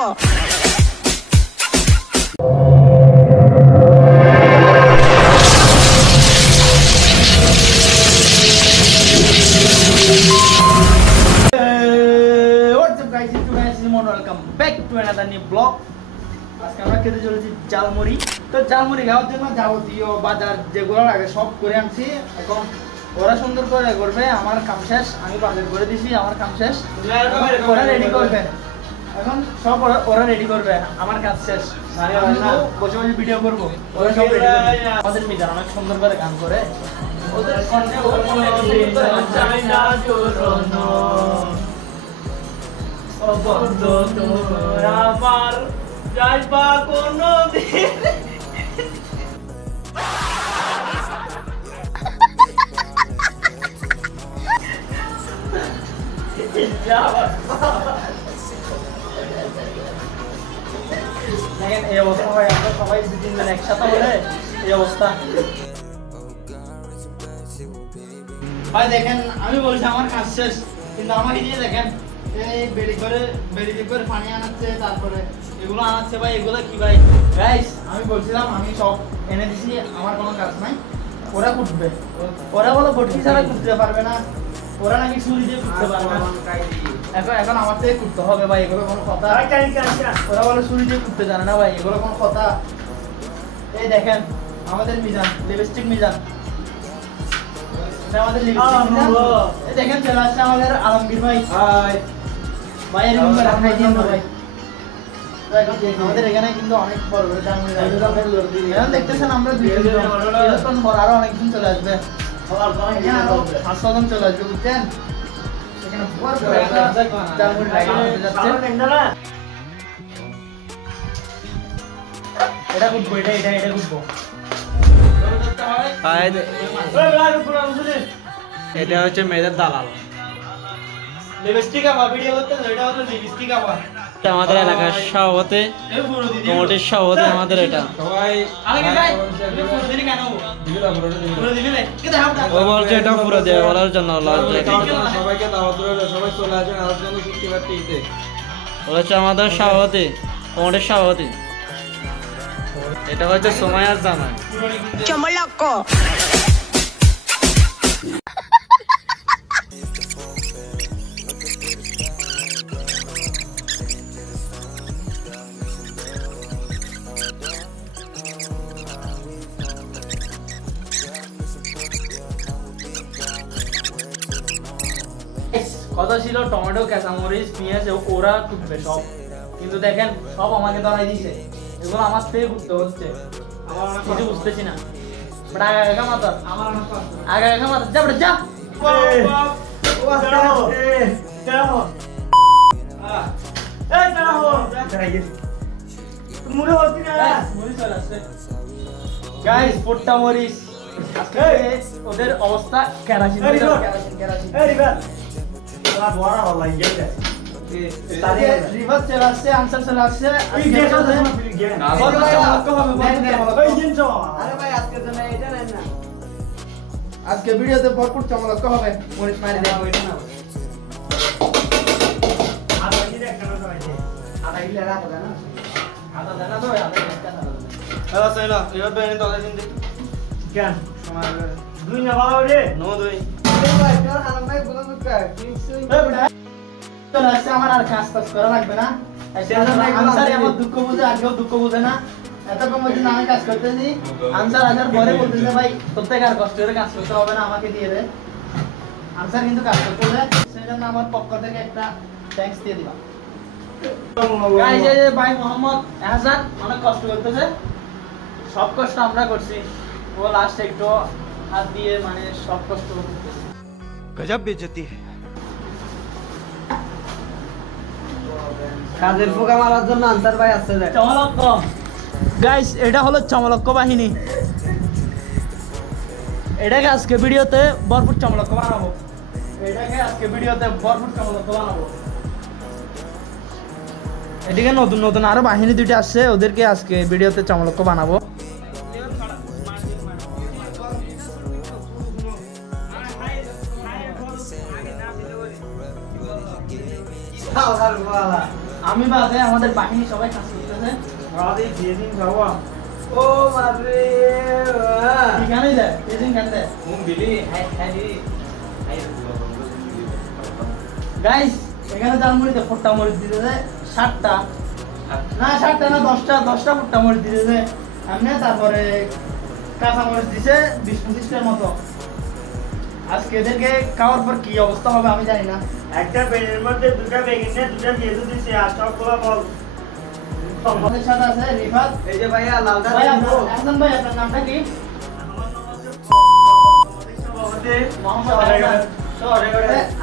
welcome back to another new vlog. আজকে আমরা খেতে চলেছি ঝালমুড়ি। তো ঝালমুড়ি খাওয়ার জন্য যাবতীয় বাজার যেগুলো লাগে সব করে আনছি। এখন ওরা সুন্দর করে করবে, আমার কাম শেষ, আমি বাজার করে দিছি, আমার কাম শেষ, ওরা রেডি করবে। এখন সব ওরা রেডি করবে, আমার কাজ শেষ, বসে বসে ভিডিও করবো। ওরা সব রেডি করবে। আমাদের মিজান অনেক সুন্দর করে গান করে, ওদের কণ্ঠে আমার যাইবা কোনো দিন দেখেন এই অবস্থা হয়, আমরা সবাই দু তিনজন একসাথে হলে এই অবস্থা। ভাই দেখেন আমি বলছি আমার কাজ শেষ, কিন্তু আমাকে দিয়ে দেখেন এই বেড়ি করে পানি আনাচ্ছে, তারপরে এগুলো আনাচ্ছে। ভাই এগুলো কি ভাই? গাইস আমি বলছিলাম আমি সব এনে দিছি, আমার কোনো কাজ নাই, ওরা কুটবে। ওরা বলো বটি ছাড়া কুটতে পারবে না, ওরা নাকি ছুরি দিয়ে কুটতে পারবে না। এখন আমার থেকে কুটতে হবে ভাই, এগুলো কোনো কথা? ওরা বলে ছুরি দিয়ে কুটতে জানে না ভাই, এগুলো কোনো কথা? এই দেখেন আমাদের মিজান, লিপস্টিক মিজান, আমাদের লিপস্টিক মিজান। এই দেখেন চলে আসছে আমাদের আলমগীর ভাই। ভাই এরকম করে রাখাই দিন না ভাই। আমাদের এখানে কিন্তু অনেক বড় বড় ঝালমুড়ি এখন দেখতেছেন আমরা দুইজন পর আরো অনেকদিন চলে আসবে, 5-6 জন চলে আসবে, বুঝছেন? এখানে ঝালমুড়ি যাচ্ছে। এটা উঠবো, এটা উঠবো। এটা হচ্ছে মেয়েদের দালাল। লিপস্টিক আবার ভিডিও করতে, এটা হলো লিপস্টিক আবার। আমাদের এলাকার সভাপতি, কমিটির সভাপতি আমাদের এটা। ও বলছে এটা পুরো দেবে বলার জন্য সবাইকে দাওয়াত রইল, সবাই চলে আসবেন আলোচনা শুক্রবারটিতে। বলেছে আমাদের সভাপতি, কমিটির সভাপতি। এটা হচ্ছে সময় আর জামাই। চমলক্কো কথা ছিল টমেটো, কাঁচামরিচ, পেঁয়াজ ওরা কুটবে সব, কিন্তু দেখেন সব আমাকে ধরাই দিছে। এগুলো আমার থেকে কুটতে হচ্ছে, কিছু বুঝতেছি না। আগা মাতার যা বেটা যা। গাইস পোট্টা মরিচ, ওদের অবস্থা কেরাসিন। রিভার্স চলে আসছে, আনসার চলে আসছে। আজকে ভিডিওতে ভরপুর চমলক্ক হবে, মরিচ মারি দেবো। আমার আর কাজ টাজ করা লাগবে না। আমার দুঃখ বুঝে, আগেও দুঃখ বুঝে না, এতক্ষণ পর্যন্ত আমি কাজ করতেছি। আনসার আসার পরে বলতেছে ভাই প্রত্যেক আর কষ্ট করে কাজ করতে হবে না, আমাকে দিয়ে দে। আনসার কিন্তু কাজ করতে হবে, সেই জন্য আমার পক্ষ থেকে একটা থ্যাঙ্কস দিয়ে দিলাম। ভাই মোহাম্মদ এহসান অনেক কষ্ট করতেছে, সব কষ্ট আমরা করছি, ও লাস্টে একটু হাত দিয়ে মানে সব কষ্ট করতেছে। গজব বেজতি। কাজের পোকা মারার জন্য আনসার ভাই আসছে। চমলক্ক গাইস, এটা হলো চমলক্ক বাহিনী। এটাকে আজকে ভিডিওতে ভরপুর চমলক্ক বানাবো, এদিকে নতুন নতুন আরো বাহিনী দুইটা আসছে, ওদেরকে আজকে ভিডিওতে চমলক্ক বানাবো। আমি বাদে আমাদের বাহিনী সবাই কাজ করতেছে। আরে ফেজিং যাওয়া ও মারে ঠিকানাই দেয় ফেজিং কেন দেয় বিলি হ্যাঁ গাইস এখানে জালমুড়িতে ফোট্টা মরিচ দিতেছে 7টা না 7টা না 10টা ফোট্টা মরিচ দিতেছে এমনি তারপরে কাঁচা মরিচ দিছে 20-25টার মতো আজকে এদেরকে খাওয়ার পর কি অবস্থা হবে আমি জানি না একটা বেলের মধ্যে দুটা বেগুন দিয়ে দুটা পেঁয়াজও দিছে আর সবগুলো বল আমাদের সাথে আছে রিফাত এই যে ভাইয়া লালটা ভাই দেখো হাসান ভাই আপনার নামটা কি মোহাম্মদ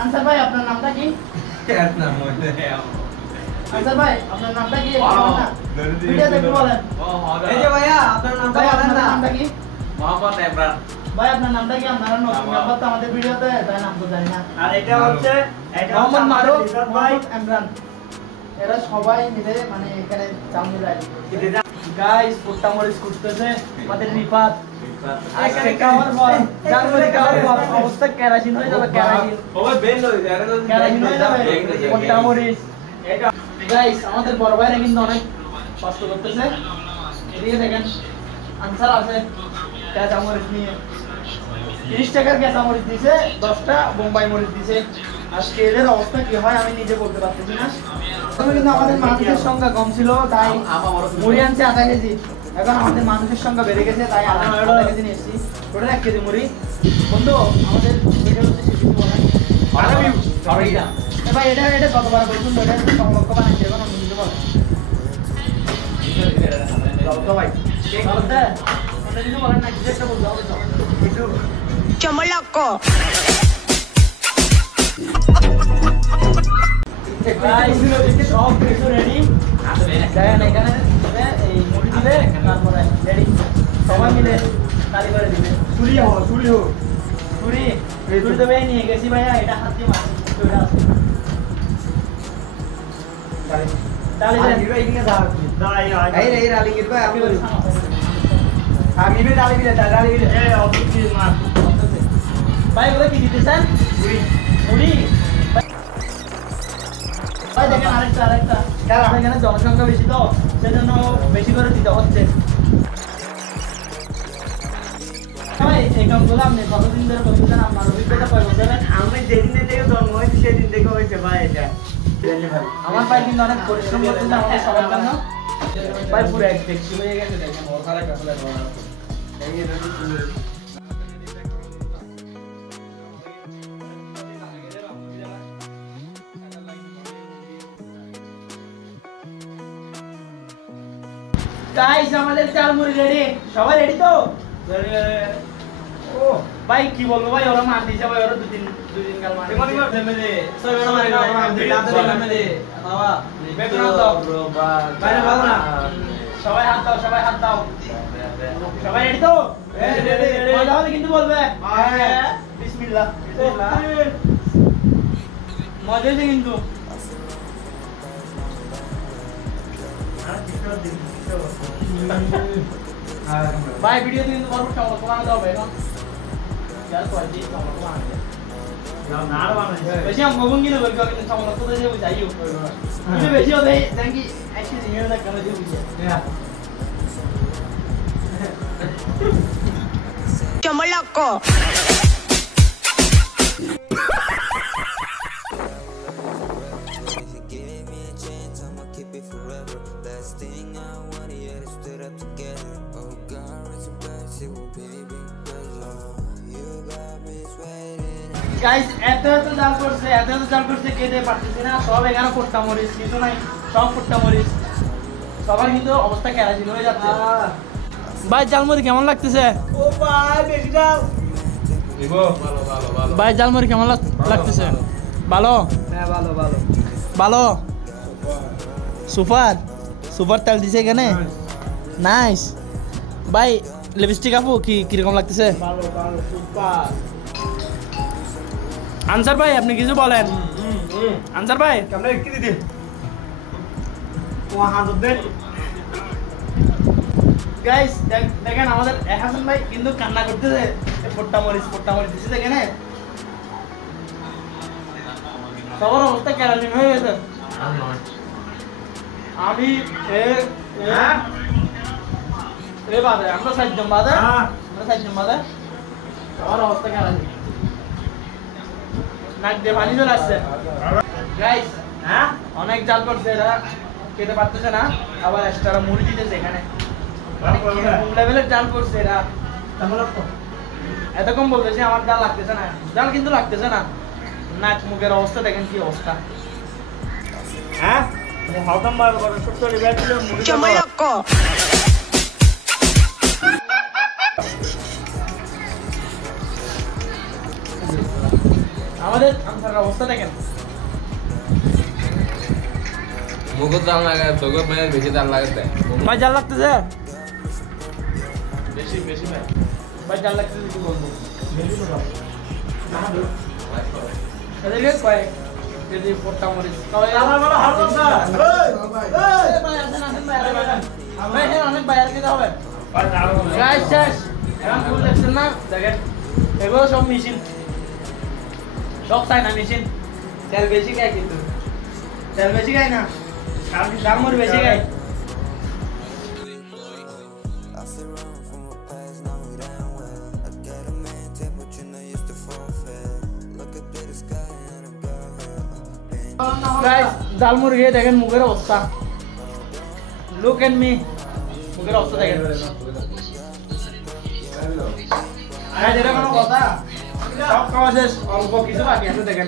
আনসার ভাই আপনার নামটা কি আনসার ভাই আপনার নামটা কি ভিডিও দেখতে বলেন এই যে ভাইয়া আপনার নামটা ভাই বলেন আপনার না নামটা কি মোহাম্মদ ইমরান ভাই আপনার নামটা কি আপনারা নতুন মেম্বার তো আমাদের ভিডিওতে তাই নাম তো জানি না আর এটা হচ্ছে মোহাম্মদ মারুফ রিফাত ভাই মোহাম্মদ ইমরান এরা সবাই মিলে মানে এখানে চাউনি রাই গাইস ফুটটা মরিচ করতেছে আমাদের রিফাত আজকে খাওয়ার পর জানুয়ারি খাওয়ার পর অবস্থা কেরাসিন হয়ে যাবে কেরাসিন ওই বেল হই যায় কেরাসিন হয়ে যাবে ফুটটা মরিচ এটা গাইস আমাদের বড় ভাইরা কিন্তু অনেক কষ্ট করতেছে এদিকে দেখেন আনসার আছে কাঁচা মরিচ নিয়ে 30 টাকার কাঁচা মরিচ দিছে 10টা বোম্বাই মরিচ দিছে আজকে এদের অবস্থা কি হয় আমি নিজে বলতে পারতেছি না তবে কিন্তু আমাদের মানুষের সংখ্যা কম ছিল তাই মুড়ি আনছে আধা কেজি এখন আমাদের মানুষের সংখ্যা বেড়ে গেছে তাই আধা কেজি নিয়ে এসেছি ওটা 1 কেজি মুড়ি বন্ধু আমাদের ভিডিও হচ্ছে কিছু বলেন ভাই এটা কতবার বলছেন এটা সংলক্ষ বানাইছে এখন আমি কিছু বলেন ভাই কিছু বলেন না কিছু একটা বলতে হবে কিছু Chomoloco. সব কিছু রেডি দেখেন এখানে এই মুড়ি দিবে তারপরে রেডি সবাই মিলে তালি করে দিবে ছুরি দেবে নিয়ে গেছি ভাইয়া এটা হাত দিয়ে মারছি তালি দেন এই রে রালি গির ভাই আপনি বলুন আমি বে রালি গিরে এই অবশ্যই মার ভাই ওগুলো কি দিতেছেন মুড়ি ভাই দেখেন আরেকটা এখানে জনসংখ্যা বেশি তো সেজন্য বেশি করে দিতে হচ্ছে ভাই এই কামগুলো আপনি কতদিন ধরে করতেছেন আপনার অভিজ্ঞতা কয় বছরের আমি যেদিন থেকে জন্ম হয়েছি সেদিন থেকে হয়েছে ভাই এটা আমার ভাই কিন্তু অনেক পরিশ্রম করতেছে আমাদের সবার জন্য ভাই পুরো এক ট্যাক্সি হয়ে গেছে দেখেন ওর খারাপ আসলে গাইস আমাদের চাল মুড়ি রেডি সবাই রেডি তো ও ভাই কি বলবো ভাই ওরা মার দিয়েছে ভাই ওরা দুদিন কাল মার সবাই হাত দাও সবাই রেডি তো মজা হলে কিন্তু বলবে বিসমিল্লাহ মজা হয়েছে কিন্তু ভাই ভিডিও কিন্তু ভরপুর সংলগ্ন বানাতে হবে এখন যার কোয়ালিটি সংলগ্ন বানাতে বেশি আমি গোবন কিনে বলবো কিন্তু সংলগ্ন তো যে যাই হোক কিন্তু বেশি হলে দেখি একটু জিনিস না কেন যে বুঝে Chomoloco. গাইস এত জাল করছে কেটে পারতেছি না সব এখানে ফুটটা মরিচ কিছু নাই সব ফুটটা মরিচ সবার কিন্তু অবস্থা কেরাসিন হয়ে যাচ্ছে ভাই জালমুড়ি কেমন লাগতেছে ও ভাই বেশি দাও ভাই জালমুড়ি কেমন লাগতেছে ভালো হ্যাঁ ভালো ভালো সুপার তেল দিছে এখানে নাইস ভাই লিপস্টিক আপু কিরকম লাগতেছে ভালো সুপার আনসার ভাই আপনি কিছু বলেন আনসার ভাই কেমন কি দিদি ও হাত দে গাইস দেখেন আমাদের হাসান ভাই কিন্তু কান্না করতেছে ফোট্টা মরিচ দিছে দেখেন সবার অবস্থা কেরাসিন হয়ে গেছে আমি এ বাদে আমরা 7 জন বাদে আমরা 7 জন বাদে আমার অবস্থা খারাপ নাক দিয়ে পানি চলে আসছে গাইস অনেক জাল করছে এরা খেতে পারতেছে না আবার এক্সট্রা মুড়ি দিতেছে এখানে কোন লেভেলের জাল করছে এরা এত কম বলতেছে আমার জাল লাগতেছে না জাল কিন্তু লাগতেছে না নাক মুখের অবস্থা দেখেন কি অবস্থা হতম বার করে ছোট ছোট ব্যাগ ছিল মুড়ি Chamo loco. আমাদের আনসারের অবস্থা দেখেন মুখত দাম লাগে তোকে মানে বেশি দাম লাগে তাই ভাই জাল লাগতেছে বেশি বেশি ভাই ভাই জাল লাগতেছে কি বলবো এদিকে কয় যদি পড়তা মরিস তাহলে আমার বড় হারুন স্যার এই ভাই আসেন আসেন ভাই ভাই এখানে অনেক বাইরে দিতে হবে গাইস শেষ এখন ফুল দেখছেন না দেখেন এগুলো সব মেশিন সব চায়না মেশিন তেল বেশি খায় কিন্তু তেল বেশি খায় না কামড় বেশি খায় গাইস জাল মুরগি দেখেন মুখের অবস্থা লুক এট মি মুখের অবস্থা দেখেন আর এটা কোনো কথা সব খাওয়া শেষ অল্প কিছু বাকি আছে দেখেন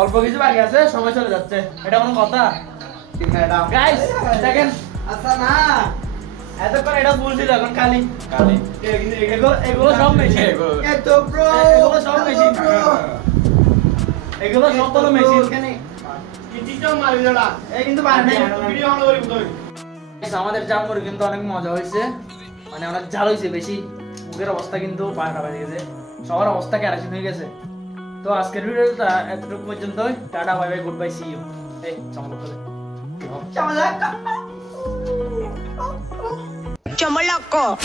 অল্প কিছু বাকি আছে সবাই চলে যাচ্ছে এটা কোনো কথা গাইস দেখেন আচ্ছা না এত করে এটা বলছিল এখন খালি খালি এগুলো সব মেশিন এত ব্রো এগুলো সব মেশিন এগুলো সব বড় মেশিন এই কিন্তু বাইরে ভিডিও অন করে বুঝাই আমাদের জামুর কিন্তু অনেক মজা হয়েছে মানে অনেক ঝাল হয়েছে বেশি মুখের অবস্থা কিন্তু পাহাড়া বেড়ে গেছে সবার অবস্থা কেরাসিন হয়ে গেছে তো আজকের ভিডিওটা এতটুকু পর্যন্ত tata bye bye goodbye see you এই চমক করে Chamo loco.